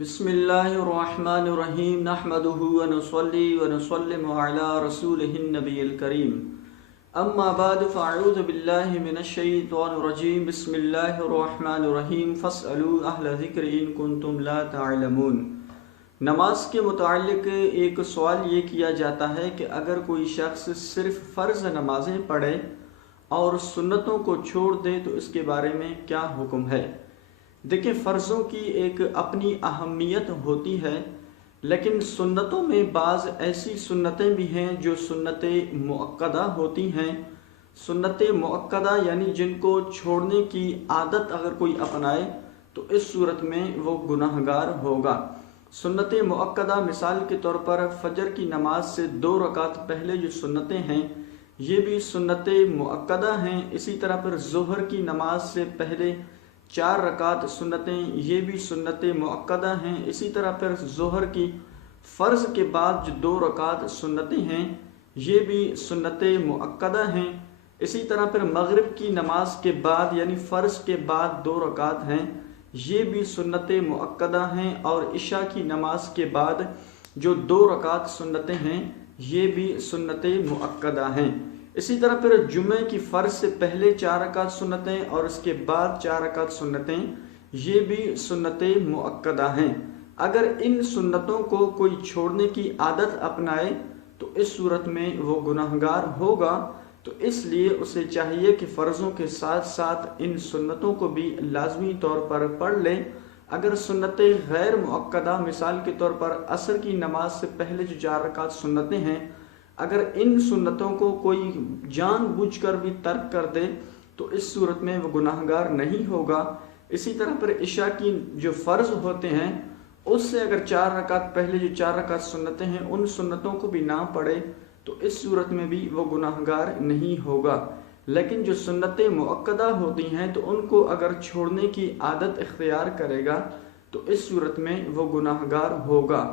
بسم اللہ الرحمن الرحیم نحمده ونصلی ونسلم علی رسولہ النبی الکریم اما بعد فاعوذ باللہ من الشیطان الرجیم بسم اللہ الرحمن الرحیم فاسألوا اہل ذکر ان کنتم لا تعلمون۔ نماز کے متعلق ایک سوال یہ کیا جاتا ہے کہ اگر کوئی شخص صرف فرض نمازیں پڑھے اور سنتوں کو چھوڑ دے تو اس کے بارے میں کیا حکم ہے؟ دیکھیں، فرضوں کی ایک اپنی اہمیت ہوتی ہے، لیکن سنتوں میں بعض ایسی سنتیں بھی ہیں جو سنت مؤکدہ ہوتی ہیں۔ سنت مؤکدہ یعنی جن کو چھوڑنے کی عادت اگر کوئی اپنائے تو اس صورت میں وہ گناہ گار ہوگا۔ سنت مؤکدہ مثال کے طور پر فجر کی نماز سے 2 رکعت پہلے جو سنتیں ہیں یہ بھی سنت مؤکدہ ہیں۔ اسی طرح پر ظہر کی نماز سے پہلے 4 رکعت سنتیں یہ بھی سنت مؤکدہ ہیں۔ اسی طرح پھر ظہر کی فرض کے بعد جو 2 رکعت سنتیں ہیں یہ بھی سنت مؤکدہ ہیں۔ اسی طرح پھر مغرب کی نماز کے بعد یعنی فرض کے بعد 2 رکعت ہیں یہ بھی سنت مؤکدہ ہیں، اور عشاء کی نماز کے بعد جو 2 رکعت سنتیں ہیں یہ بھی سنت مؤکدہ ہیں۔ اسی طرح پھر جمعہ کی فرض سے پہلے 4 رکعت سنتیں اور اس کے بعد 4 رکعت سنتیں یہ بھی سنت مؤکدہ ہیں۔ اگر ان سنتوں کو کوئی چھوڑنے کی عادت اپنائے تو اس صورت میں وہ گناہ گار ہوگا، تو اس لیے اسے چاہیے کہ فرضوں کے ساتھ ساتھ ان سنتوں کو بھی لازمی طور پر پڑھ لے۔ اگر سنت غیر مؤکدہ مثال کے طور پر عصر کی نماز سے پہلے جو 4 رکعت سنتیں ہیں اگر ان سنتوں کو کوئی جان بوجھ کر بھی ترک کر دے تو اس صورت میں وہ گناہ گار نہیں ہوگا۔ اسی طرح پر عشاء کی جو فرض ہوتے ہیں اس سے اگر 4 رکعت پہلے جو 4 رکعت سنتیں ہیں ان سنتوں کو بھی نہ پڑھے تو اس صورت میں بھی وہ گناہ گار نہیں ہوگا۔ لیکن جو سنت مؤکدہ ہوتی ہیں تو ان کو اگر چھوڑنے کی عادت اختیار کرے گا تو اس صورت میں وہ گناہ گار ہوگا۔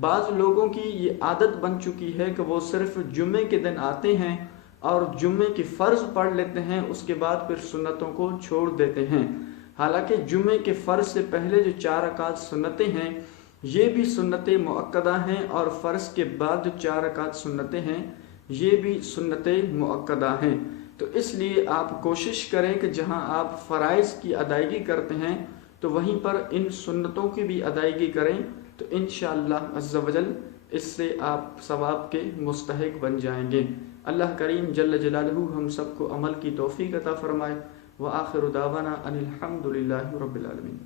بعض لوگوں کی یہ عادت بن چکی ہے کہ وہ صرف جمعے کے دن آتے ہیں اور جمعے کی فرض پڑھ لیتے ہیں، اس کے بعد پھر سنتوں کو چھوڑ دیتے ہیں۔ حالانکہ جمعے کے فرض سے پہلے جو 4 رکعت سنتیں ہیں یہ بھی سنت مؤکدہ ہیں، اور فرض کے بعد جو 4 رکعت سنتیں ہیں یہ بھی سنت مؤکدہ ہیں۔ تو اس لیے آپ کوشش کریں کہ جہاں آپ فرائض کی ادائیگی کرتے ہیں تو وہیں پر ان سنتوں کی بھی ادائیگی کریں، تو انشاءاللہ عز و جل اس سے آپ ثواب کے مستحق بن جائیں گے۔ اللہ کریم جل جلالہ ہم سب کو عمل کی توفیق عطا فرمائے۔ وآخر دعوانا ان الحمد للہ رب العالمین۔